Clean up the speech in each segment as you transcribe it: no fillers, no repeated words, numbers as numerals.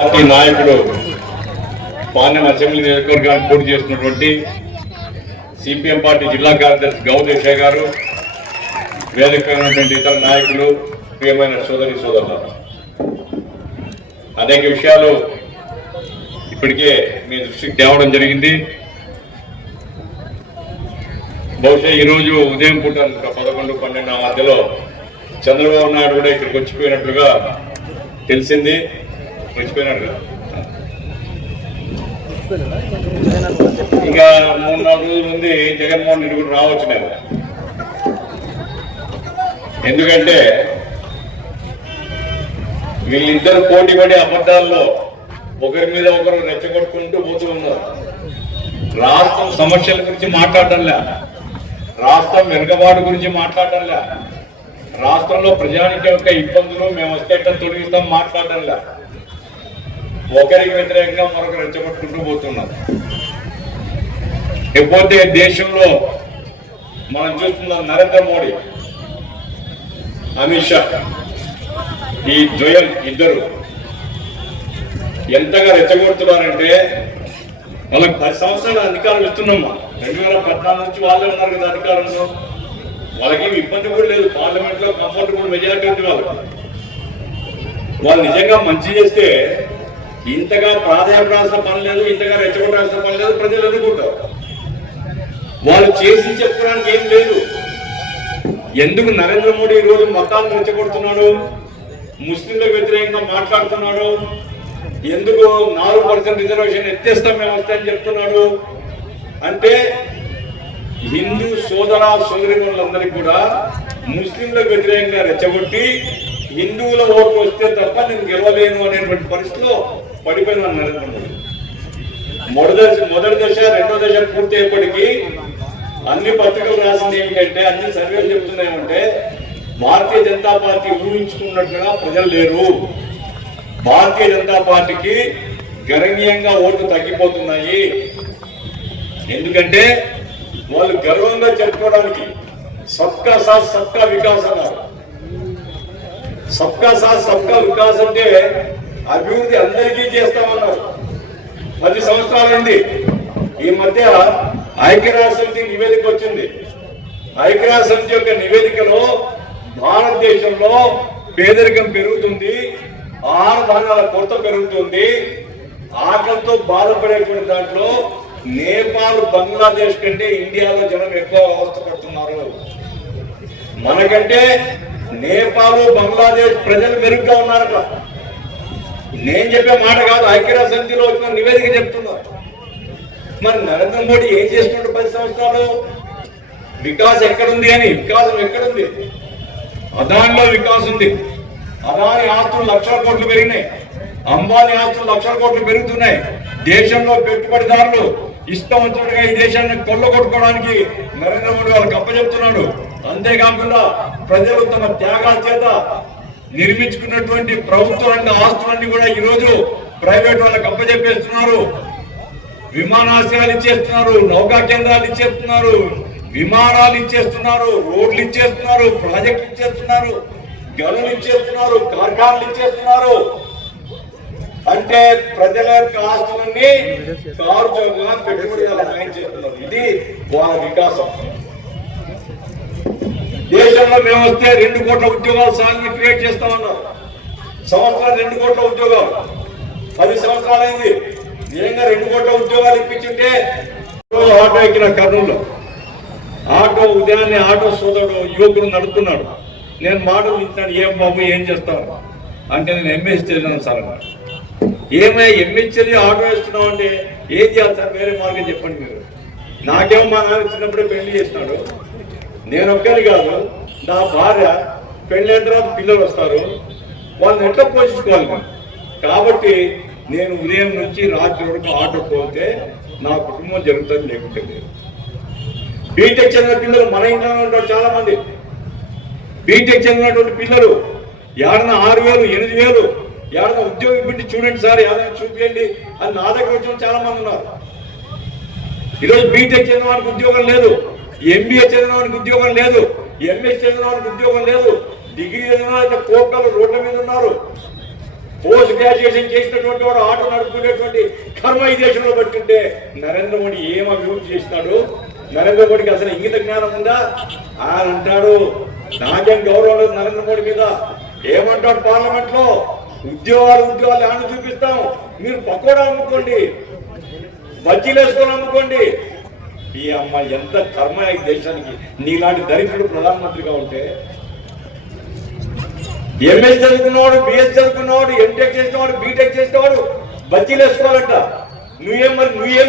Party నాయకుడు parliament assembly నియోజకవర్గానికి పోటీ చేస్తున్నటువంటి సిపిఎం పార్టీ జిల్లా కార్యదర్శి గౌదేశ గారు, వేదిక ఉన్నటువంటి ఇతర నాయకులు, ప్రియమైన సోదరి సోదరులు, అనేక విషయాలు ఇప్పటికే మీ దృష్టికి తేవడం జరిగింది. బహుశా ఈరోజు ఉదయం పూట 11-12 మధ్యలో చంద్రబాబు నాయుడు కూడా ఇక్కడికి వచ్చిపోయినట్లుగా తెలిసింది. వచ్చిపోయినట్టుగా ఇంకా 3-4 రోజుల నుండి జగన్మోహన్ రెడ్డి కూడా రావచ్చు నేను. ఎందుకంటే వీళ్ళిద్దరు పోటీ పడే అబద్ధాల్లో ఒకరి మీద ఒకరు రెచ్చగొట్టుకుంటూ పోతూ ఉన్నారు. రాష్ట్రం సమస్యల గురించి మాట్లాడటంలే, రాష్ట్రం వెనుకబాటు గురించి మాట్లాడటంలే, రాష్ట్రంలో ప్రజానికి యొక్క ఇబ్బందులు మేము వస్తే ఎట్లా తొలగిస్తాం మాట్లాడటంలే, ఒకరికి వ్యతిరేకంగా మరొకరు రెచ్చగొట్టుకుంటూ పోతున్నారు. లేకపోతే దేశంలో మనం చూస్తున్నాం, నరేంద్ర మోడీ, అమిత్ షా, ఈ ద్వయం ఇద్దరు ఎంతగా రెచ్చగొడుతున్నారంటే వాళ్ళకి 10 సంవత్సరాల అధికారం ఇస్తున్నామా. 2014 నుంచి వాళ్ళే ఉన్నారు కదా అధికారంలో. వాళ్ళకి ఇబ్బంది కూడా లేదు, పార్లమెంట్ లో కంఫర్టబుల్ మెజారిటీ ఉంది. వాళ్ళు నిజంగా మంచి చేస్తే ఇంతగా ప్రాధాన్యపడాల్సిన పని లేదు, ఇంతగా రెచ్చగొట్టాల్సిన పని లేదు. ప్రజలు అనుకుంటారు వాళ్ళు చేసి చెప్పుకోవడానికి ఏం లేదు. ఎందుకు నరేంద్ర మోడీ ఈ రోజు మతాలను రెచ్చగొడుతున్నాడు, ముస్లింలకు వ్యతిరేకంగా మాట్లాడుతున్నాడు, ఎందుకు 4% రిజర్వేషన్ ఎత్తేస్తాం మేము వస్తాయని చెప్తున్నాడు అంటే, హిందూ సోదర సోదరిమణులందరికీ కూడా ముస్లింలకు వ్యతిరేకంగా రెచ్చగొట్టి హిందువుల ఓట్లు వస్తే తప్ప నేను గెలవలేను అనేటువంటి పరిస్థితిలో పడిపోయినాను నరేంద్ర మోడీ. మొదటి దశ రెండో దశ పూర్తి అయ్యేప్పటికీ అన్ని పత్రికలు రాసింది ఏమిటంటే, అన్ని సర్వేలు చెప్తున్నాయంటే భారతీయ జనతా పార్టీ ఊహించుకున్నట్టుగా ప్రజలు లేరు. భారతీయ జనతా పార్టీకి గణనీయంగా ఓట్లు తగ్గిపోతున్నాయి. ఎందుకంటే వాళ్ళు గర్వంగా చెప్పుకోవడానికి సబ్కా సాత్ సబ్కా వికాస్ అన్నారు. సబ్కా సాత్ సబ్కా వికాస్ అంటే అభివృద్ధి అందరికీ చేస్తామన్నారు. 10 సంవత్సరాలైంది. ఈ మధ్య ఐక్యరాజ్య సమితి నివేదిక వచ్చింది. ఐక్యరాజ్య సమితి యొక్క నివేదికలో భారతదేశంలో పేదరికం పెరుగుతుంది, ఆహార ధాన్యాల కొరత పెరుగుతుంది, ఆకలితో బాధపడేటువంటి దాంట్లో నేపాల్, బంగ్లాదేశ్ కంటే ఇండియాలో జనం ఎక్కువ అవస్థపడుతున్నారు. మనకంటే నేపాల్, బంగ్లాదేశ్ ప్రజలు మెరుగ్గా ఉన్నారట. నేను చెప్పే మాట కాదు, ఐక్యరాజ్య సమితిలో వచ్చిన నివేదిక చెప్తున్నారు. మరి నరేంద్ర మోడీ ఏం చేస్తున్నాడు 10 సంవత్సరాలు? వికాస్ ఎక్కడుంది అని, వికాసం ఎక్కడుంది? అదానిలో వికాసం ఉంది. అదాని ఆస్తులు లక్షల కోట్లు పెరిగినాయి, అంబానీ ఆస్తులు లక్షల కోట్లు పెరుగుతున్నాయి. దేశంలో పెట్టుబడిదారులు ఇష్టం వచ్చినట్టుగా ఈ దేశాన్ని కొల్లగొట్టుకోవడానికి నరేంద్ర మోడీ వాళ్ళకి అప్పచెప్తున్నాడు. అంతేకాకుండా ప్రజలు తమ త్యాగాల చేత నిర్మించుకున్నటువంటి ప్రభుత్వ రంగ ఆస్తులన్నీ కూడా ఈ రోజు ప్రైవేట్ వాళ్ళకి అప్పచెప్పేస్తున్నారు. విమానాశ్రయాలు ఇచ్చేస్తున్నారు, నౌకా కేంద్రాలు ఇచ్చేస్తున్నారు, విమానాలు ఇచ్చేస్తున్నారు, రోడ్లు ఇచ్చేస్తున్నారు, ప్రాజెక్టులు ఇచ్చేస్తున్నారు, గనులు ఇచ్చేస్తున్నారు, కార్ఖానాలు ఇచ్చేస్తున్నారు. అంటే ప్రజల యొక్క ఆస్తులన్నీ కారుచౌకగా పెట్టుబడి చేస్తున్నారు. ఇది వాళ్ళ వికాసం. దేశంలో మేము వస్తే 2 కోట్ల ఉద్యోగాలు సాధించి క్రియేట్ చేస్తామన్నారు. సంవత్సరాలు 2 కోట్ల ఉద్యోగాలు. 10 సంవత్సరాలైంది. నిజంగా 2 కోట్ల ఉద్యోగాలు ఇప్పించుంటే ఆటో ఎక్కిన కర్నూలులో ఆటో ఉదయాన్నే ఆటో సోదరుడు యువకుడు నడుపుతున్నాడు. నేను మాటలు ఇస్తాను, ఏం బాబు ఏం చేస్తాను అంటే, నేను ఎంఎస్ చదివాను సార్ అన్నాడు. ఏమై ఎంఎస్ చదివి ఆటో వేస్తున్నావు అంటే, ఏం చేయాలి సార్, వేరే మార్గం చెప్పండి మీరు. నాకేమో మా నాన్న చిన్నప్పుడే పెళ్లి చేసినాడు, నేను ఒక్కరి కాదు, నా భార్య పెళ్ళైన తర్వాత పిల్లలు వస్తారు, వాళ్ళని ఎట్లా పోషించుకోవాలి మనం. కాబట్టి నేను ఉదయం నుంచి రాత్రి వరకు ఆటో పోతే నా కుటుంబం జరుగుతుంది, లేకుంటే లేదు. బీటెక్ చదివిన పిల్లలు మన ఇంట్లోనే ఉంటారు చాలా మంది. బీటెక్ చదివినటువంటి పిల్లలు ఏడన్నా 6,000, 8,000 ఏడన్నా ఉద్యోగం పెట్టి చూడండి సార్, ఏదైనా చూపించండి అని నా దగ్గర వచ్చిన చాలా మంది ఉన్నారు. ఈరోజు బీటెక్ చదివిన వానికి ఉద్యోగం లేదు, ఎంబీఏ చదివిన వానికి ఉద్యోగం లేదు, ఎంఎస్ చదివిన వానికి ఉద్యోగం లేదు, డిగ్రీ చదివిన కోట్ల రోడ్ల మీద ఉన్నారు. పోస్ట్ గ్రాడ్యుయేషన్ చేసినటువంటి వాడు ఆటో నడుపుకునేటువంటి కర్మ ఈ దేశంలో పట్టుంటే నరేంద్ర మోడీ ఏం అభివృద్ధి చేసినాడు? నరేంద్ర మోడీకి అసలు ఇంగిత జ్ఞానం ఉందా? ఆయన అంటాడు నాకేం గౌరవం లేదు నరేంద్ర మోడీ మీద. ఏమంటాడు పార్లమెంట్ లో? ఉద్యోగాలు ఏమన్నా చూపిస్తాం, మీరు పకోడా అమ్ముకోండి, బజ్జీలు వేసుకొని అమ్ముకోండి. ఈ అమ్మ ఎంత కర్మ ఈ దేశానికి. నీలాంటి దరిద్రుడు ప్రధానమంత్రిగా ఉంటే ఎంఎస్ చదువుకున్నవాడు, బిఎస్ చదువుకున్నవాడు, ఎంటెక్ చేసినవాడు, బీటెక్ చేసినవాడు బజ్జీలు వేసుకోవాలంట. నువ్వేం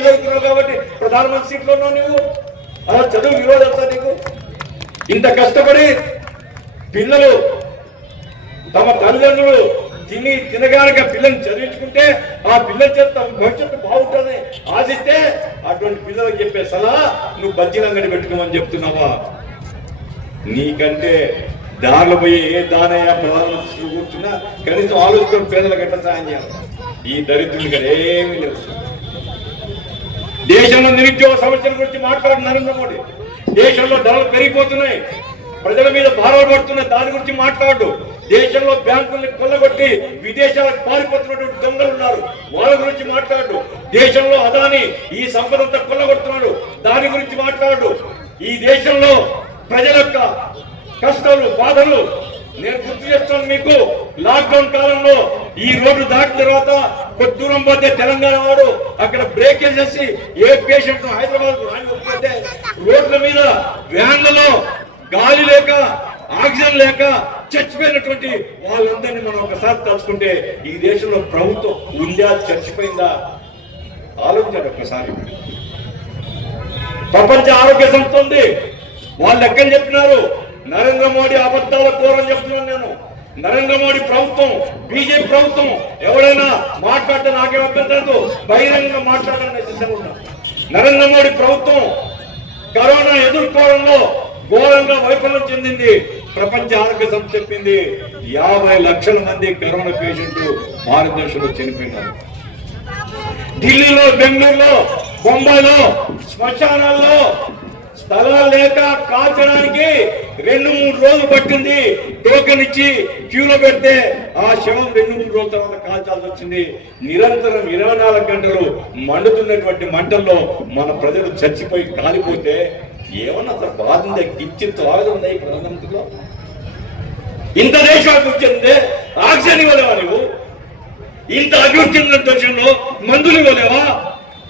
చదువుకున్నావు కాబట్టి ప్రధానమంత్రి సీట్లో ఉన్నావు నువ్వు. అలా చదువు విరోధం వస్తా నీకు? ఇంత కష్టపడి పిల్లలు తమ తల్లిదండ్రులు తినగానక పిల్లల్ని చదివించుకుంటే ఆ పిల్లల చేత భవిష్యత్తు బాగుంటుంది ఆశిస్తే అటువంటి పిల్లలకు చెప్పే సలహా నువ్వు బజ్జీలంగడి పెట్టుకోమని చెప్తున్నావా? నీకంటే దారిలో పోయి ఏ దానయ్య ప్రధానమంత్రి కూర్చున్నా కనీసం ఆలోచించుకొని పేదలకు ఎట్లా సాయం చేయాలి? ఈ దరిద్రులు ఇక్కడ ఏమీ లేవు. దేశంలో నిరుద్యోగ సమస్యల గురించి మాట్లాడు నరేంద్ర మోడీ. దేశంలో ధరలు పెరిగిపోతున్నాయి, ప్రజల మీద భారాలు పడుతున్నాయి, దాని గురించి మాట్లాడు. దేశంలో బ్యాంకుల్ని కొల్లగొట్టి విదేశాలకు పారిపోతున్నటువంటి దొంగలు ఉన్నారు, వాళ్ళ గురించి మాట్లాడు. దేశంలో అదాని ఈ సంపదంతా కొల్లగొడుతున్నాడు, దాని గురించి మాట్లాడు. ఈ దేశంలో ప్రజల యొక్క కష్టాలు బాధలు నేను గుర్తు చేస్తాను మీకు. లాక్డౌన్ కాలంలో ఈ రోడ్డు దాటిన తర్వాత కొద్ది దూరం పోతే తెలంగాణ వాడు అక్కడ బ్రేక్ వేసేసి ఏ పేషెంట్ హైదరాబాద్ రానిపోతే రోడ్ల మీద వ్యాన్లలో గాలి లేక ఆక్సిజన్ లేక చచ్చిపోయినటువంటి వాళ్ళందరినీ మనం ఒకసారి తలుచుకుంటే ఈ దేశంలో ప్రభుత్వం ఉందా చచ్చిపోయిందా ఆలోచించాడు ఒక్కసారి. ప్రపంచ ఆరోగ్య సంస్థ ఉంది, వాళ్ళు ఎక్కడ చెప్పినారు నరేంద్ర మోడీ అబద్ధాల కోరని చెప్తున్నాను నేను. నరేంద్ర మోడీ ప్రభుత్వం, బీజేపీ ప్రభుత్వం ఎవరైనా మాట్లాడితే నాకేం అభ్యంతరం, బహిరంగంగా మాట్లాడాలని సిద్ధంగా ఉన్నా. నరేంద్ర మోడీ ప్రభుత్వం కరోనా ఎదుర్కోవడంలో ఘోరంగా వైఫల్యం చెందింది. ప్రపంచ ఆరోగ్య సంస్థ చెప్పింది 50 లక్షల మంది కరోనా పేషెంట్లు భారతదేశంలో చనిపోయినారు. ఢిల్లీలో, బెంగళూరులో, బొంబాయిలో శ్మశానాల్లో స్థలాలు లేక కాల్చడానికి 2-3 రోజులు పట్టింది. టోకెన్ ఇచ్చి క్యూలో పెడితే ఆ శవం 2-3 రోజుల తర్వాత కాల్చాల్సి వచ్చింది. నిరంతరం 24 గంటలు మండుతున్నటువంటి మంటల్లో మన ప్రజలు చచ్చిపోయి కాలిపోతే ఏమన్నా అసలు బాధ ఉందా? కించిత్ బాధ ఉందా ఈ ప్రధానమంత్రిలో? ఇంత దేశాభివృద్ధి చెందితే ఆక్సిజన్ ఇవ్వలేవా నువ్వు? ఇంత అభివృద్ధి చెందిన దేశంలో మందులు ఇవ్వలేవా?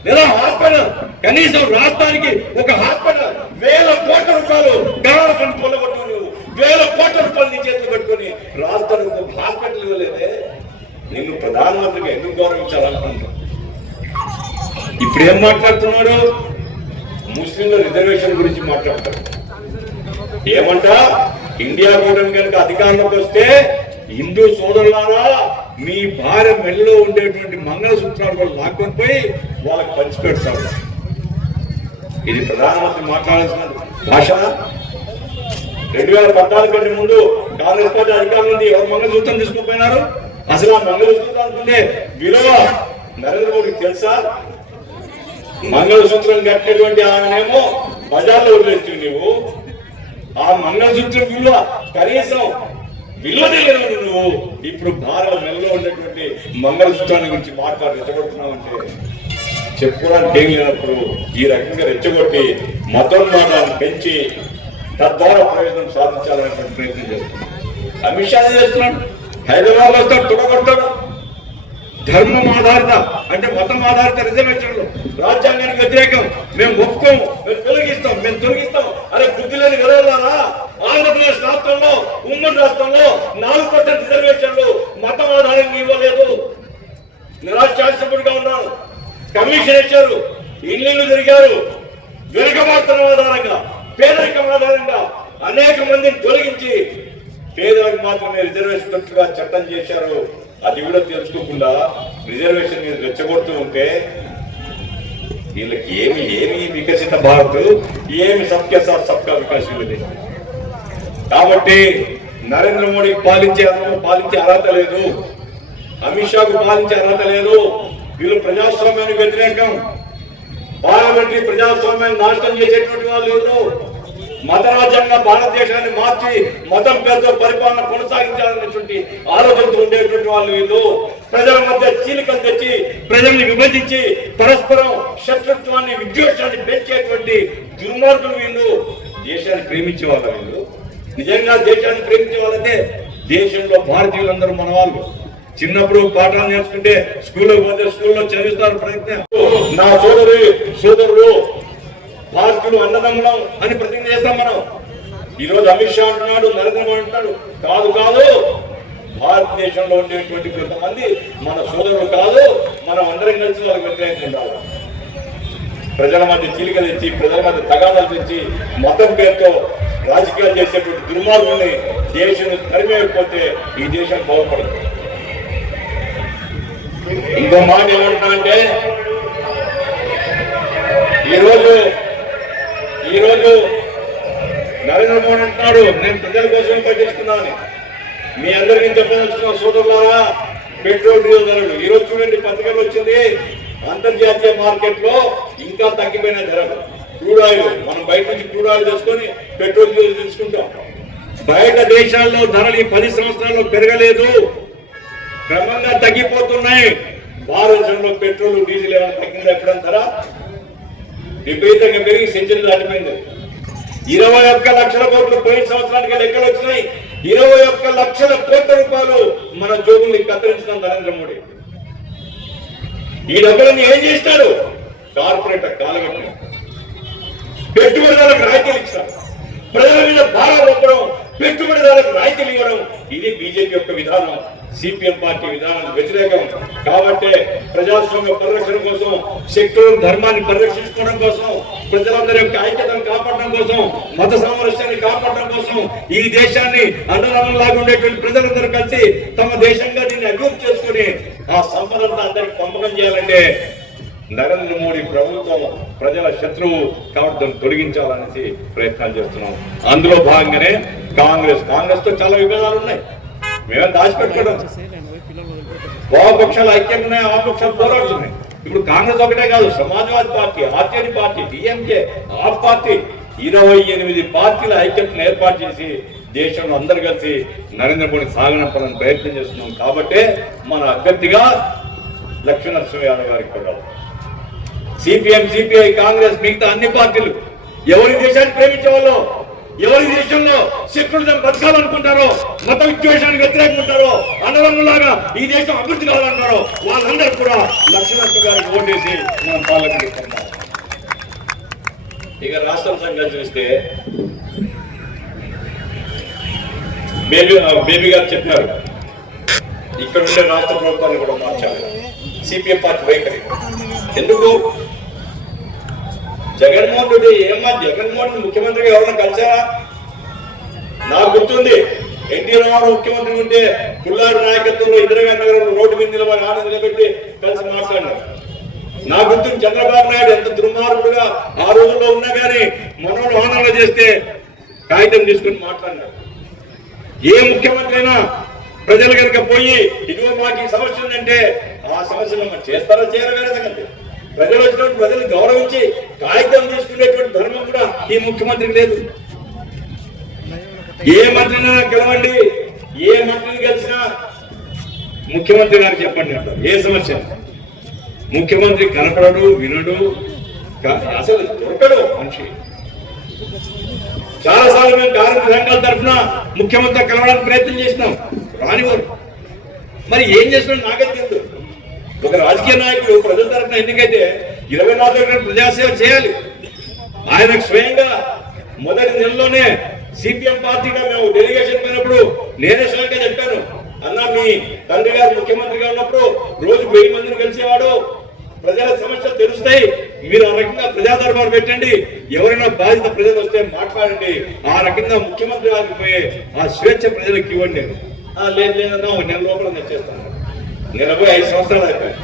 లేదా హాస్పిటల్ కనీసం రాష్ట్రానికి ఒక హాస్పిటల్ 1000 కోట్ల రూపాయలు గవర్నమెంట్ కొల్లగొట్టు నువ్వు 1000 కోట్ల రూపాయలు నీ చేతులు పెట్టుకుని రాష్ట్రానికి ఒక హాస్పిటల్ ఇవ్వలేదే. నిన్ను ప్రధానమంత్రిగా ఎందుకు గౌరవించాలనుకుంటున్నావు? ఇప్పుడు ఏం మాట్లాడుతున్నాడు? ముస్లింల రిజర్వేషన్ గురించి మాట్లాడతారు. ఏమంట? ఇండియా కూటమి కనుక అధికారంలోకి వస్తే హిందూ సోదరులారా మీ భార్య మెడలో ఉండేటువంటి మంగళసూత్రాలు వాళ్ళు లాక్కొని పోయి వాళ్ళకి పంచిపెడతారు. ఇది ప్రధానమంత్రి మాట్లాడాల్సిన భాష. 2014 కంటే ముందు కాంగ్రెస్ పార్టీ అధికారంలో ఉంది. ఎవరు మంగళసూత్రం తీసుకుపోయినారు? అసలు ఆ మంగళసూత్రానికి ఉండే విలువ నరేంద్ర మోడీకి తెలుసా? మంగళసూత్రం కట్టినటువంటి ఆయనేమో బజార్లో వదిలేచ్చు నువ్వు. ఆ మంగళసూత్రం విలువ కనీసం విలువ తెలియదు నువ్వు. ఇప్పుడు భారత నెలలో ఉన్నటువంటి మంగళసూత్రాన్ని గురించి మాట్లాడి రెచ్చగొడుతున్నావంటే చెప్పుకోవడానికి ఏం లేనప్పుడు ఈ రకంగా రెచ్చగొట్టి మతోన్మాదాన్ని పెంచి తద్వారా ప్రయోజనం సాధించాలనేటువంటి ప్రయత్నం చేస్తున్నాడు. అమిత్ షా చేస్తున్నాడు. హైదరాబాద్ వస్తాడు, తుడగొట్టాడు. ధర్మం ఆధారిత అంటే మతం ఆధారిత రిజర్వేషన్లు రాజ్యాంగానికి వ్యతిరేకం, మేము ఒప్పుకోము, మేము తొలగిస్తాం. అరే బుద్ధి లేని విధానారా? ఆంధ్రప్రదేశ్ రాష్ట్రంలో ఉమ్మడి రాష్ట్రంలో 4% రిజర్వేషన్లు మతం ఆధారంగా ఇవ్వలేదు. నిరాశాసకుడిగా ఉన్నాను. కమిషన్ ఇచ్చారు, ఇల్లు తిరిగారు. వెనుకబాటుతనం ఆధారంగా, పేదరికం ఆధారంగా అనేక మందిని తొలగించి పేదలకు మాత్రమే రిజర్వేషన్ చట్టం చేశారు. అది కూడా తెలుసుకోకుండా రిజర్వేషన్ మీద రెచ్చగొడుతూ ఉంటే వీళ్ళకి ఏమి వికసిత భారత్, ఏమి సబ్కా సాత్ సబ్కా వికాస్ లేదు. కాబట్టి నరేంద్ర మోడీ పాలించే అర్హత లేదు, అమిత్ షాకు పాలించే అర్హత లేదు. వీళ్ళు ప్రజాస్వామ్యానికి వ్యతిరేకం, పార్లమెంటరీ ప్రజాస్వామ్యాన్ని నాశనం చేసేటువంటి వాళ్ళు లేదు. మతరాజ్యంగా భారతదేశాన్ని మార్చి మతం పేరుతో పరిపాలన కొనసాగించాలనేటువంటి ఆలోచనతో ఉండేటువంటి వాళ్ళు వీళ్ళు ప్రజల మధ్య చీలికలు తెచ్చి ప్రజల్ని విభజించి పరస్పరం శత్రుత్వాన్ని విద్వేషాన్ని పెంచేటువంటి దుర్మార్గులు వీళ్ళు. దేశాన్ని ప్రేమించే వాళ్ళు వీళ్ళు. నిజంగా దేశాన్ని ప్రేమించే వాళ్ళంటే దేశంలో భారతీయులందరూ మన వాళ్ళు. చిన్నప్పుడు పాఠాలు నేర్చుకుంటే స్కూల్లోకి పోతే స్కూల్లో చదివిస్తారు ప్రయత్నం. నా సోదరులు భారతీయులు అన్నదమ్ములం అని ప్రతిజ్ఞ చేస్తాం మనం. ఈరోజు అమిత్ షా అంటున్నాడు, నరేంద్ర మోడీ అంటున్నాడు. కాదు, భారతదేశంలో ఉండేటువంటి కొంతమంది మన సోదరులు కాదు, మనం అందరం కలిసి వాళ్ళకి వ్యతిరేకంగా ప్రజల మధ్య చీలికలు తెచ్చి ప్రజల మధ్య తగాదాలు తెచ్చి మతం పేరుతో రాజకీయాలు చేసేటువంటి దుర్మార్గుల్ని దేశం తరిమేయకపోతే ఈ దేశం బాగుపడదు. ఇంకో మాట ఏమంటున్నానంటే ఈరోజు నరేంద్ర మోడీ అంటున్నాడు నేను ప్రజల కోసం పట్టించుకున్నాను. మీ అందరికీ చెప్పదలుచుకున్న సోదరులారా, పెట్రోల్ డీజిల్ ధరలు ఈరోజు చూడండి, పత్రికలు వచ్చింది అంతర్జాతీయ మార్కెట్ లో ఇంకా తగ్గిపోయిన ధరలు. క్రూడ్ ఆయిల్ మనం బయట నుంచి క్రూడ్ ఆయిల్ తీసుకొని పెట్రోల్ డీజిల్ తీసుకుంటాం. బయట దేశాల్లో ధరలు ఈ 10 సంవత్సరాల్లో పెరగలేదు, క్రమంగా తగ్గిపోతున్నాయి. భారతదేశంలో పెట్రోల్ డీజిల్ ఏమైనా తగ్గిందా? ఎప్పుడైనా ధర విపరీతంగా పెరిగి సెంచరీ దాటిపోయింది. 21 లక్షల కోట్లు పోయిన సంవత్సరానికి లెక్కలు వచ్చినాయి. 21 లక్షల కోట్ల రూపాయలు మన జోబుల్ని కత్తిరించిన నరేంద్ర మోడీ. ఈ డబ్బులన్నీ ఏం చేస్తాడు? కార్పొరేట్ కాలగట్టిన పెట్టుబడిదారులకు రాయితీలు ఇచ్చారు. ప్రజల మీద భారం ఒప్పడం, పెట్టుబడిదారులకు రాయితీలు ఇవ్వడం, ఇది బీజేపీ యొక్క విధానం. సిపిఎం పార్టీ విధానానికి వ్యతిరేకం. కాబట్టి ప్రజాస్వామ్య పరిరక్షణ కోసం, శక్తులను ధర్మాన్ని పరిరక్షించుకోవడం కోసం, ప్రజలందరి యొక్క ఐక్యతను కాపాడడం కోసం, మత సామరస్యాన్ని కాపాడడం కోసం ఈ దేశాన్ని అన్నదమ్ములాగా ఉండేటువంటి ప్రజలందరూ కలిసి తమ దేశంగా దీన్ని అభివృద్ధి చేసుకుని ఆ సంపదంతా అందరికి పంపకం చేయాలంటే నరేంద్ర మోడీ ప్రభుత్వం ప్రజల శత్రువు కాబట్టి దాన్ని తొలగించాలనేసి ప్రయత్నాలు చేస్తున్నాం. అందులో భాగంగానే కాంగ్రెస్ తో చాలా విభేదాలు ఉన్నాయి. మేమే దాచిపెట్టుకోవడం. వామపక్షాలు ఐక్యంగా ఉన్నాయి, వామపక్షాలు పోరాడుతున్నాయి. ఇప్పుడు కాంగ్రెస్ ఒకటే కాదు, Samajwadi party, RJD party, DMK, AAP party, 28 పార్టీల ఐక్యతను ఏర్పాటు చేసి దేశంలో అందరు కలిసి నరేంద్ర మోడీ సాగనంపాలని ప్రయత్నం చేస్తున్నాం. కాబట్టి మన అభ్యర్థిగా లక్ష్మీనరసింహ యాదవ్ గారికి కూడా సిపిఎం, సిపిఐ, కాంగ్రెస్, మిగతా అన్ని పార్టీలు ఎవరి దేశాన్ని ప్రేమించే వాళ్ళు, ఎవరి దేశంలో శత్రువులను బతకాలనుకుంటారో, మత విద్వేషానికి వ్యతిరేకంగా ఉంటారో, అన్నదమ్ములాగా ఈ దేశం అభివృద్ధి కావాలంటారో వాళ్ళందరూ కూడా లక్ష్మీనరసింహ గారికి ఓటేసి మనం పార్లమెంట్ ఇస్తున్నాం. ఇక రాష్ట్రం సంగతి చూస్తే బేబీ గారు చెప్పారు, ఇక్కడ ఉండే రాష్ట్ర ప్రభుత్వాన్ని కూడా మార్చాలి. సిపిఎం పార్టీ వైఖరి ఎందుకు? జగన్మోహన్ రెడ్డి జగన్మోహన్ ముఖ్యమంత్రిగా ఎవరైనా కలిసారా? నాకు గుర్తుంది, ఎన్టీ రామారావు ముఖ్యమంత్రి ఉంటే పుల్లాడు నాయకత్వంలో ఇందిరాగాంధీ నగరంలో రోడ్డు మీద నిలబడి ఆడ నిలబెట్టి కలిసి మాట్లాడినారు. నాకు గుర్తుంది చంద్రబాబు నాయుడు ఎంత దుర్మార్గుడుగా ఆ రోజుల్లో ఉన్నా కానీ మనోడు ఆనందం చేస్తే కాగితం తీసుకుని మాట్లాడినారు. ఏ ముఖ్యమంత్రి అయినా ప్రజలు కనుక పోయి ఇదిగో మాకు ఈ సమస్య ఉందంటే ఆ సమస్యలు మనం చేస్తారా చేయరా వేరే సంగతి. ప్రజలు వచ్చినప్పుడు ప్రజలు గౌరవించి కాగితం తీసుకునేటువంటి ధర్మం కూడా ఈ ముఖ్యమంత్రికి లేదు. ఏ మంత్రిని గెలవండి, ఏ మంత్రిని గెలిచినా ముఖ్యమంత్రి గారికి చెప్పండి అంటారు. ఏ సమస్య ముఖ్యమంత్రి కనపడడు, వినడు, అసలు దొరకడు మనిషి. చాలాసార్లు మేము కార్మిక సంఘాల తరఫున ముఖ్యమంత్రి కలవడానికి ప్రయత్నం చేసినాం, రానివారు. మరి ఏం చేస్తున్నాడు నాకైతే తెలుసు. ఒక రాజకీయ నాయకుడు ప్రజల తరఫున ఎన్నికైతే 24 గంటలు ప్రజాసేవ చేయాలి. ఆయనకు స్వయంగా మొదటి నెలలోనే సిపిఎం పార్టీగా మేము డెలిగేషన్ పోయినప్పుడు నేనే స్వయంగా చెప్పాను, అన్నా మీ తండ్రి గారు ముఖ్యమంత్రిగా ఉన్నప్పుడు రోజు 1000 మందిని కలిసేవాడు, ప్రజల సమస్యలు తెలుస్తాయి, మీరు ఆ రకంగా ప్రజా దర్బారు పెట్టండి, ఎవరైనా బాధిత ప్రజలు వస్తే మాట్లాడండి, ఆ రకంగా ముఖ్యమంత్రి గారికి పోయే ఆ స్వేచ్ఛ ప్రజలకు ఇవ్వండి. లేదన్నా 1 నెల లోపల తెచ్చేస్తాను. నేను పోయి 5 సంవత్సరాలు అయిపోయాను.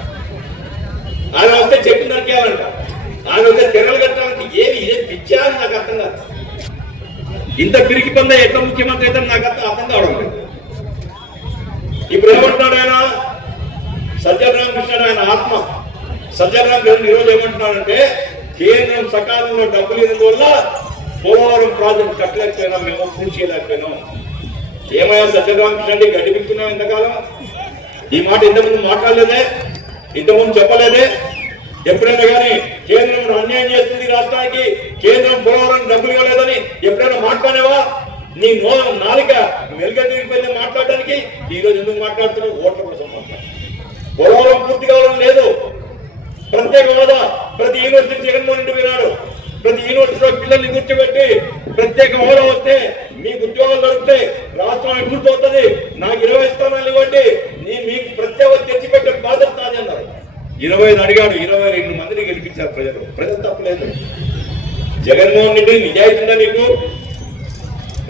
ఆయన వస్తే చెప్పిన దానికి ఏమంట, ఆయన వస్తే తెరలు కట్టాలంటే ఏది పిచ్చా అని నాకు అర్థం కాదు. ఇంత పిరికి పొందే ఎట్లా ముఖ్యమంత్రి అయితే నాకు అర్థం కావడం లేదు. ఇప్పుడు ఏమంటున్నాడు ఆయన, సజ్జల రామకృష్ణ ఆయన ఆత్మ. సజ్జల రామకృష్ణ ఈరోజు ఏమంటున్నాడంటే కేంద్రం సకాలంలో డబ్బులు ఇవ్వడం వల్ల పోలవరం ప్రాజెక్టు కట్టలేకపోయినా, మేము పూర్తి చేయలేకపోయినాం. ఏమయ్యా సత్యరామకృష్ణ రెడ్డి గడ్డి పిక్కున్నాం ఇంతకాలం? ఈ మాట ఇంతకుముందు మాట్లాడలేదే, ఇంతకుముందు చెప్పలేదే. ఎప్పుడైనా కానీ కేంద్రం అన్యాయం చేస్తుంది రాష్ట్రానికి, కేంద్రం పోలవరం డబ్బులు ఇవ్వలేదని ఎప్పుడైనా మాట్లాడేవా? నీ నాలుక మెలుగడిపోయింది మాట్లాడడానికి. ఈ రోజు ఎందుకు మాట్లాడుతున్నావు? ఓట్ల కోసం మాట్లాడు. పోలవరం పూర్తి కావడం లేదు. ప్రత్యేక హోదా ప్రతి యూనివర్సిటీ జగన్మోహన్ రెడ్డి విన్నాడు. ప్రతి యూనివర్సిటీలో పిల్లల్ని కూర్చోబెట్టి ప్రత్యేక హోదా వస్తే మీకు ఉద్యోగాలు దొరుకుతాయి, రాష్ట్రం అభివృద్ధి అవుతుంది, నాకు 20 స్థానాలు ఇవ్వండి, మీకు ప్రత్యేక తెచ్చిపెట్టే బాధ్యత నాది అన్నారు. 25 అడిగాడు, 22 మందిని గెలిపించారు ప్రజలు తప్పలేదు. జగన్మోహన్ రెడ్డి నిజాయితీ ఉందా నీకు?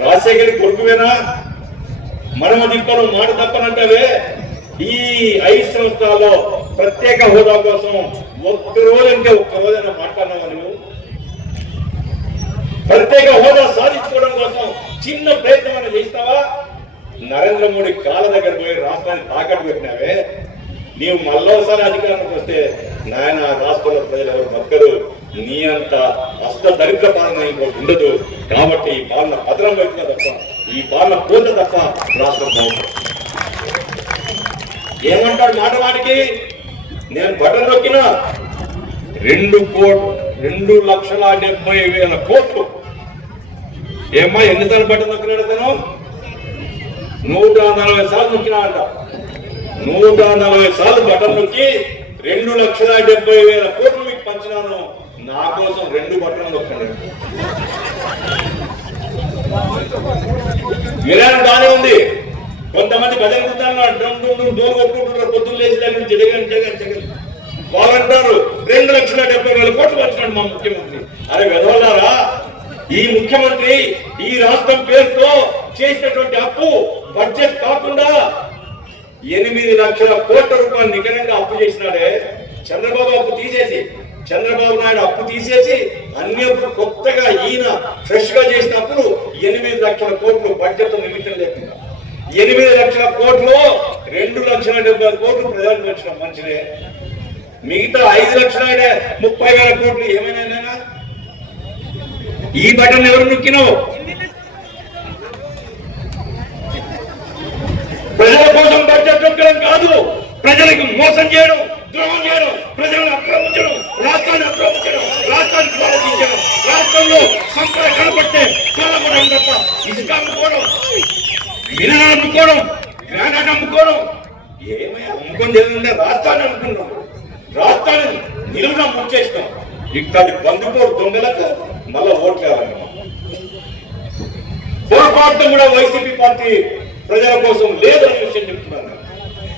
రాజశేఖర్ కొడుకువేనా? మనమ దిప్పలు మాట తప్పనంటావే. ఈ 5 సంవత్సరాల్లో ప్రత్యేక హోదా కోసం ఒక్కరోజైనా మాట్లాడినావా నువ్వు? ప్రత్యేక హోదా సాధించుకోవడం కోసం చిన్న ప్రయత్నం చేస్తావా? నరేంద్ర మోడీ కాళ్ళ దగ్గర పోయి రాష్ట్రాన్ని తాకట్టు పెట్టినావే. నీవు మళ్ళోసారి అధికారంలోకి వస్తే నాయన రాష్ట్రంలో ప్రజలు ఎవరు బతకరు, నీ అంత అస్త దరిద్ర పాలన ఇంకోటి ఉండదు. కాబట్టి ఈ పాలన భద్రం పెట్టిన తప్ప, ఈ పాలన పోతే తప్ప రాష్ట్రం బాగుంటుంది. ఏమంటాడు మాట వాడికి? నేను బటన్ నొక్కినా 2,70,000 కోట్లు. ఏమ్మా ఎన్నిసార్లు బటన్ నొక్కినాడు అతను? 140 సార్లు నొక్కినా అంట. 140 సార్లు బటన్ నొక్కి 2,70,000 కోట్లు మీకు పంచినాను, నా కోసం 2 బటన్లు నొక్కండి. విరాట్ బానే ఉంది. కొంతమంది భజన డోలు కొట్టుకుంటున్నారు, పొద్దున్న లేచి దగ్గర నుంచి జగన్ జగన్ జగన్. వాళ్ళు అంటారు 2,70,000 కోట్లు వచ్చినాడు మా ముఖ్యమంత్రి. అరే వెదవలారా, ఈ ముఖ్యమంత్రి ఈ రాష్ట్రం పేరుతో చేసినటువంటి అప్పు బడ్జెట్ కాకుండా 8 లక్షల కోట్ల రూపాయలు నికరంగా అప్పు చేసినాడే. చంద్రబాబు అప్పు తీసేసి, చంద్రబాబు నాయుడు అప్పు తీసేసి అన్ని అప్పు కొత్తగా ఈయన ఫ్రెష్ గా చేసిన అప్పులు 8 లక్షల కోట్లు బడ్జెట్ నిమిత్తం లేకుండా. 8 లక్షల కోట్లు 2,70,000 కోట్లు ప్రజలకు వచ్చిన మంచిదే. మిగతా 5,30,000 కోట్లు ఏమైనా ఈ బటన్ ఎవరు నొక్కినావు? ప్రజల కోసం బడ్జెట్ నొక్కడం కాదు, ప్రజలకు మోసం చేయడం, ద్రోహం చేయడం, ప్రజలను ఆక్రమించడం, రాష్ట్రాన్ని ఆక్రమించడం, రాష్ట్రాన్ని పాలించడం, రాష్ట్రంలో సంపద కనపడితే తోలగొట్టడం తప్ప ఇసుక అమ్ముకోవడం, మినరల్ అమ్ముకోవడం, గ్రానైట్ అమ్ముకోవడం. ఏమైనా అమ్ముకొని జరిగిందంటే రాష్ట్రాన్ని అమ్ముకున్నాం, రాష్ట్రాన్ని నిలువుగా ముచ్చేస్తాం. ఇక్కడి బంధుకోడు దొంగలకు మళ్ళా ఓట్లు కావాలి. పొరపాటు కూడా వైసీపీ పార్టీ ప్రజల కోసం లేదని విషయం చెప్తున్నాను.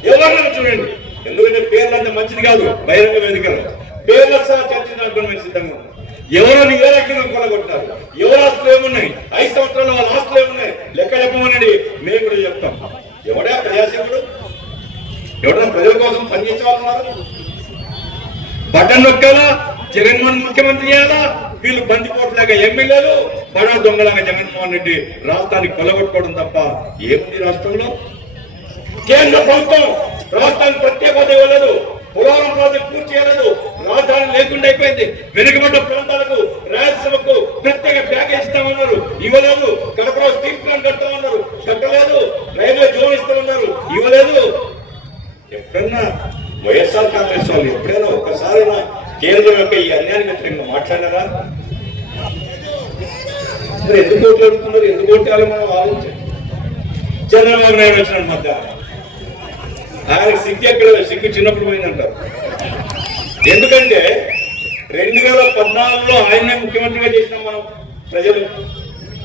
ఎవరైనా చూడండి, ఎందుకంటే పేర్లంటే మంచిది కాదు. బహిరంగ వేదికలు పేర్ల సహా చర్చించడానికి మేము సిద్ధంగా ఉన్నాం. ఎవరో ఏ రకంగా కొలగొట్టారు, ఎవరు ఆస్తులు ఏమున్నాయి, 5 సంవత్సరాలు వాళ్ళ ఆస్తులు ఏమున్నాయి లెక్క చెప్పమనండి, మేము కూడా చెప్తాం. ఎవడా ప్రజాసేవుడు? ఎవడన్నా ప్రజల కోసం పనిచేసేవాళ్ళన్నారు? బటన్ నొక్కాలా, జగన్మోహన్ ముఖ్యమంత్రి చేయాలా, వీళ్ళు బందిపోట్లాగా ఎమ్మెల్యేలు, బడా దొంగలాగా జగన్మోహన్ రెడ్డి రాష్ట్రాన్ని కొలగొట్టుకోవడం తప్ప ఏముంది రాష్ట్రంలో? కేంద్ర ప్రభుత్వం రాష్ట్రానికి ప్రత్యేక హోదా ఇవ్వలేదు, పోలవరం ప్రాజెక్టు పూర్తి చేయలేదు, రాజధాని లేకుండా అయిపోయింది. వెనుకబడ్డ ప్రాంతాలకు రాయలసీమకు ప్రత్యేక ప్యాకేజ్ ఇస్తామన్నారు, ఇవ్వలేదు. కడపలో స్టీల్ ప్లాంట్ కడతామన్నారు, కట్టలేదు. రైల్వే జోన్ ఇస్తామన్నారు, ఇవ్వలేదు. ఎప్పుడన్నా వైఎస్ఆర్ కాంగ్రెస్ వాళ్ళు ఎప్పుడైనా ఒక్కసారైనా కేంద్రం యొక్క ఈ అన్యాయానికి వ్యతిరేకంగా మాట్లాడారా? ఎందుకు ఓట్లాడుతున్నారు, ఎందుకు ఓటాలి మనం ఆలోచించాలి. చంద్రబాబు నాయుడు వచ్చినాడు మధ్యాహ్నం, ఆయన సిగ్గు ఎక్కడ, సిగ్గు చిన్నప్పుడు పోయిందంటారు. ఎందుకంటే 2014లో ఆయన్నే ముఖ్యమంత్రిగా చేసినాం మనం ప్రజలు.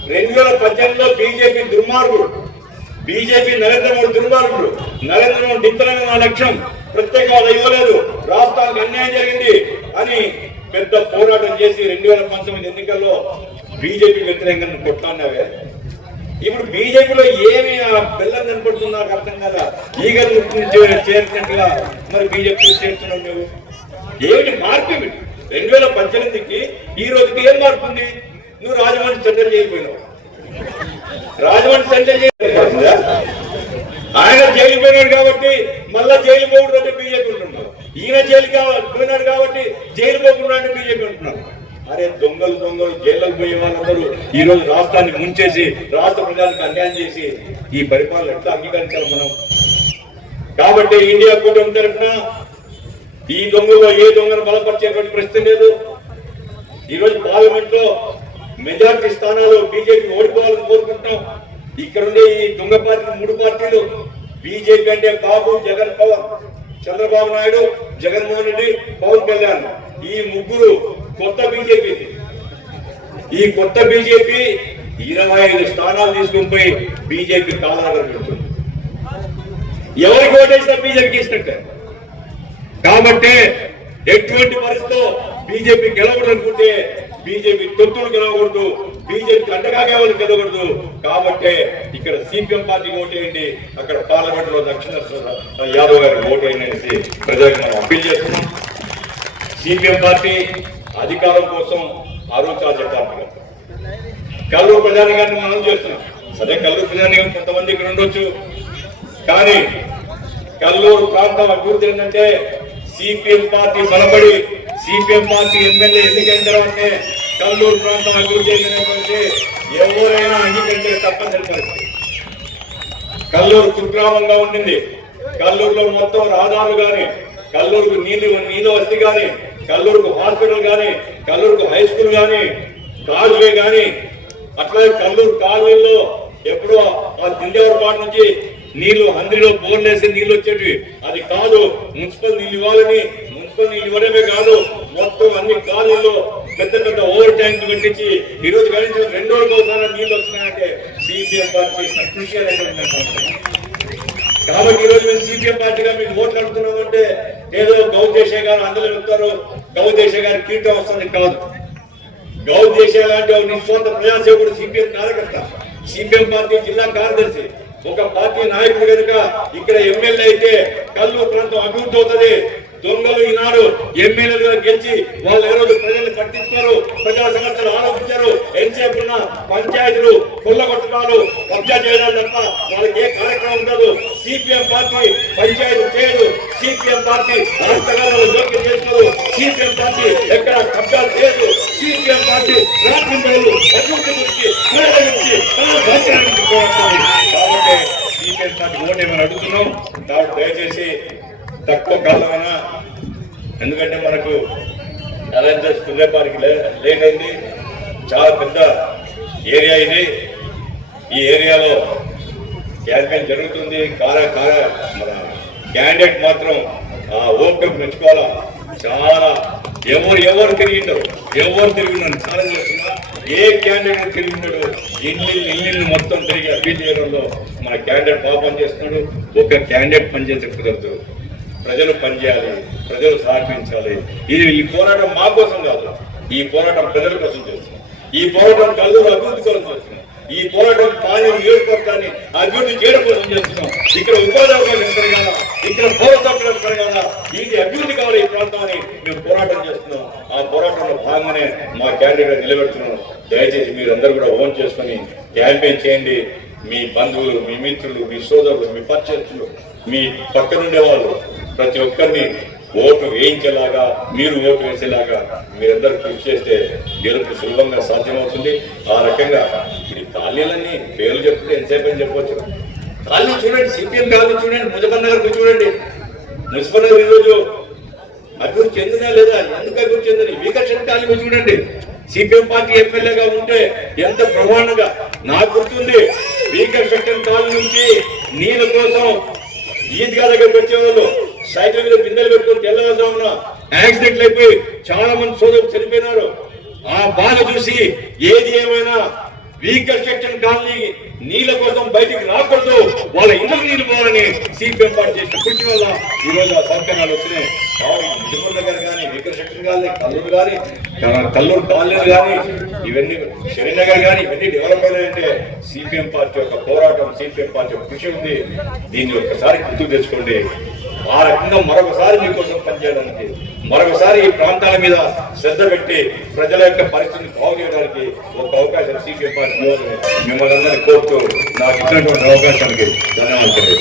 2018లో బీజేపీ దుర్మార్గుడు, బీజేపీ నరేంద్ర మోడీ దుర్మార్గుడు. నరేంద్ర మోడీ నిత్తనమే నా లక్ష్యం, ప్రత్యేక హోదా ఇవ్వలేదు, రాష్ట్రానికి అన్యాయం జరిగింది అని పెద్ద పోరాటం చేసి 2019 ఎన్నికల్లో బీజేపీ వ్యతిరేకంగా కొట్లాడినావే. ఇప్పుడు బీజేపీలో ఏమి బెల్లం కనపడుతుందో నాకు అర్థం కదా. ఈగలు చేరినట్టుగా మరి బీజేపీ చేరుతున్నావు నువ్వు. ఏమిటి మార్పు? ఏమిటి 2018కి ఈ రోజుకి ఏం మార్పు ఉంది? నువ్వు రాజమండ్రి సెంటర్ చేయకపోయినావు, రాజమండ్రి సెంటర్ చేయకపోయిందా? ఆయన జైలు పోయినాడు కాబట్టి మళ్ళా జైలు పోకూడదు బీజేపీ ఉంటున్నావు. ఈయన జైలు పోయినాడు కాబట్టి జైలు పోకుండా బీజేపీ ఉంటున్నావు. అరే దొంగలు దొంగలు జైళ్ళకు పోయే వాళ్ళందరూ ఈ రోజు రాష్ట్రాన్ని ముంచేసి రాష్ట్ర ప్రజలకు అన్యాయం చేసి ఈ పరిపాలన ఎట్లా అంగీకరించాలి మనం? కాబట్టి ఇండియా కూటమి తరఫున ఈ దొంగలో ఏ దొంగను బలపరిచేటువంటి ప్రశ్న లేదు. ఈరోజు పార్లమెంట్ లో మెజార్టీ స్థానాలు బీజేపీ ఓడిపోవాలని కోరుకుంటున్నాం. ఇక్కడుండే ఈ దొంగ పార్టీలు 3 పార్టీలు బీజేపీ అంటే బాబు, జగన్, పవన్, చంద్రబాబు నాయుడు, జగన్మోహన్ రెడ్డి, పవన్ కళ్యాణ్, ఈ ముగ్గురు కొత్త బీజేపీ. ఈ కొత్త బీజేపీ 25 స్థానాలు తీసుకుని పోయి బీజేపీ కాలాగా పెడుతుంది. ఎవరికి ఓటేసినా బీజేపీకి ఇచ్చినట్టే. కాబట్టి ఎటువంటి పరిస్థితిలో బీజేపీ గెలవకూడదు అనుకుంటే బీజేపీ తొత్తులు గెలవకూడదు, బీజేపీ అండగా వాళ్ళు గెలవకూడదు. కాబట్టి ఇక్కడ సిపిఎం పార్టీకి ఓటేయండి, అక్కడ పార్లమెంట్ లో దక్షిణ యాదవ్ గారికి ఓటేయండి అనేసి ప్రజలకు మనం అప్పీల్ చేస్తున్నాం. సిపిఎం పార్టీ అధికారం కోసం ఆలోచించాల్సిన పార్టీ. కల్లూరు ప్రజానికాన్ని మనం చేస్తున్నాం. సరే కల్లూరు ప్రజానికం కొంతమంది ఇక్కడ ఉండొచ్చు, కానీ కల్లూరు ప్రాంతం అభివృద్ధి ఏంటంటే సిపిఎం పార్టీ బలపడి సిపిఎం పార్టీ ఎమ్మెల్యే ఎన్నికైన తర్వాతే కల్లూరు ప్రాంతం అభివృద్ధి చెందినటువంటి ఎవరైనా అంగీకరించే తప్పనిసరి పరిస్థితి. కల్లూరు కుగ్రామంగా ఉండింది. కల్లూరులో మొత్తం రహదారులు కానీ, కల్లూరుకు నీళ్ళు వసతి కానీ, కల్లూరుకు హాస్పిటల్ కానీ, కల్లూరుకు హై స్కూల్ కానీ, కాలువే కానీ, అట్లాగే కల్లూరు కాలువల్లో ఎప్పుడో ఆ దిండేవరపాటు నుంచి నీళ్లు హంద్రిలో బోర్లు వేసి నీళ్లు వచ్చేటివి. అది కాదు, మున్సిపల్ నీళ్ళు ఇవ్వాలని, మున్సిపల్ నీళ్ళు ఇవ్వడమే కాదు మొత్తం అన్ని కాలువల్లో పెద్ద పెద్ద ఓవర్ ట్యాంక్ పెట్టించి ఈరోజు గణించిన 2 రోజులకు ఒకసారి నీళ్లు వస్తున్నాయంటే సిపిఎం పార్టీ చేసిన కృషి అనేటువంటి. కాబట్టి ఈరోజు మేము సిపిఎం పార్టీగా మీకు ఓట్లు అడుగుతున్నామంటే ఏదో గౌదేశే గారు అందరూ చెప్తారు, గౌదేశే గారి కీటం వస్తుంది కాదు. గౌదేశే లాంటి నిస్వార్థ ప్రజాసేవకుడు సిపిఎం కార్యకర్త, సిపిఎం పార్టీ జిల్లా కార్యదర్శి, ఒక పార్టీ నాయకుడు కనుక ఇక్కడ ఎమ్మెల్యే అయితే కల్లూరు ప్రాంతం అభివృద్ధి అవుతుంది. దొంగలు ఈనాడు ఎమ్మెల్యేలుగా గెలిచి వాళ్ళు ఏ రోజు ప్రజల్ని పట్టించారు, ప్రజా సమస్యలు ఆలోచించారు. ఎంతసేపు ఉన్న పంచాయతీలు కొల్లగొట్టడాలు, కబ్జా చేయడాలు తప్ప వాళ్ళకి ఏ కార్యక్రమం ఉండదు. సిపిఎం పార్టీ పంచాయతీ చేయదు, సిపిఎం పార్టీ రాష్ట్రాలు జోక్యం చేసుకోదు, సిపిఎం పార్టీ ఎక్కడ కబ్జా చేయదు, సిపిఎం పార్టీ రాష్ట్రం అభివృద్ధి గురించి కాబట్టి సిపిఎం పార్టీ ఓటేమని అడుగుతున్నాం. కాబట్టి దయచేసి తక్కువ కాలమైనా, ఎందుకంటే మనకు ఛాలెంజెస్ పుణ్యపానికి లేట్ అయింది, చాలా పెద్ద ఏరియా ఇది. ఈ ఏరియాలో క్యాంపెయిన్ జరుగుతుంది. మన క్యాండిడేట్ మాత్రం ఆ ఓపిక మెచ్చుకోవాలా. చాలా ఎవరు తిరిగింటారు, తిరిగినారు ఛాలెంజ్ చేస్తున్నా. ఏ క్యాండిడేట్ తిరిగినాడు, ఇల్లు మొత్తం తిరిగి అభివృద్ధి చేయడంలో మన క్యాండిడేట్ బాగా పనిచేస్తున్నాడు. ఒక క్యాండిడేట్ పనిచేసే కుదరదు, ప్రజలు పనిచేయాలి, ప్రజలు సహకరించాలి. ఈ పోరాటం మా కోసం కాదు, ఈ పోరాటం ప్రజల కోసం చేస్తున్నాం. ఈ పోరాటం కల్లూరు అభివృద్ధి కోసం చేస్తున్నాం. ఈ పోరాటం పాలెం నియోజకవర్గాన్ని అభివృద్ధి చేయడం కోసం చేస్తున్నాం. ఇక్కడ ఉపాధి అవకాశాలు పెరగాల, ఇక్కడ పౌర సౌకర్యాలు పెరగాల, ఇది అభివృద్ధి కావాలి ఈ ప్రాంతాన్ని మేము పోరాటం చేస్తున్నాం. ఆ పోరాటంలో భాగంగానే మా క్యాండిడేట్ నిలబెడుతున్నాం. దయచేసి మీరందరూ కూడా ఓన్ చేసుకుని క్యాంపెయిన్ చేయండి. మీ బంధువులు, మీ మిత్రులు, మీ సోదరులు, మీ పరిచయస్తులు, మీ పక్కనుండే వాళ్ళు ప్రతి ఒక్కరిని ఓటు వేయించేలాగా, మీరు ఓటు వేసేలాగా మీరందరూ కృషి చేస్తే గెలుపు సులభంగా సాధ్యమవుతుంది. ఆ రకంగా ఇప్పుడు కాలనీలన్నీ పేర్లు చెప్తే ఎంతసేపు అని చెప్పవచ్చు. కాలనీ చూడండి, సిపిఎం కాలనీ చూడండి, ముజఫర్ నగర్ చూడండి. మున్సిపల్ నగర్ ఈరోజు అభివృద్ధి చెందినా లేదా, ఎందుకు అభివృద్ధి చెందని వికర్షణ కాలనీ చూడండి. సిపిఎం పార్టీ ఎమ్మెల్యేగా ఉంటే ఎంత ప్రమాణంగా నాకు గుర్తుంది. వికర్షణ కాలనీ నుంచి నీళ్ళ కోసం ఈద్గా దగ్గరికి వచ్చేవాళ్ళు సైకిల్ మీద బిందెలు పెట్టుకుని తెల్లవారుజామున యాక్సిడెంట్లు అయిపోయి చాలా మంది సోదరులు చనిపోయినారు. ఆ బాధ చూసి ఏది ఏమైనా రీకన్స్ట్రక్షన్ కాలనీ నీళ్ళ కోసం బయటికి రాకూడదు, వాళ్ళ ఇంట్లో నీళ్ళు పోవాలని సిపిఎం పార్టీ చేసిన కృషి వల్ల ఈ రోజు ఆ సౌకర్యాలు వచ్చినాయి. ముజఫర్ నగర్ కానీ, రీకన్స్ట్రక్షన్ కానీ, కల్లూరు కానీ, కల్లూరు కాలనీలు కానీ, ఇవన్నీ శ్రీనగర్ కానీ ఇవన్నీ డెవలప్ అయినాయంటే సిపిఎం పార్టీ యొక్క పోరాటం, సిపిఎం పార్టీ యొక్క కృషి ఉంది. దీన్ని ఒక్కసారి గుర్తు తెచ్చుకోండి. ఆ రకంగా మరొకసారి మీకోసం పనిచేయడానికి, మరొకసారి ఈ ప్రాంతాల మీద శ్రద్ధ పెట్టి ప్రజల యొక్క పరిస్థితిని బాగు చేయడానికి ఒక అవకాశం సిపిఎం పార్టీ మిమ్మల్ని అందరినీ కోరుతూ నాకు ఇచ్చినటువంటి అవకాశానికి ధన్యవాదాలు.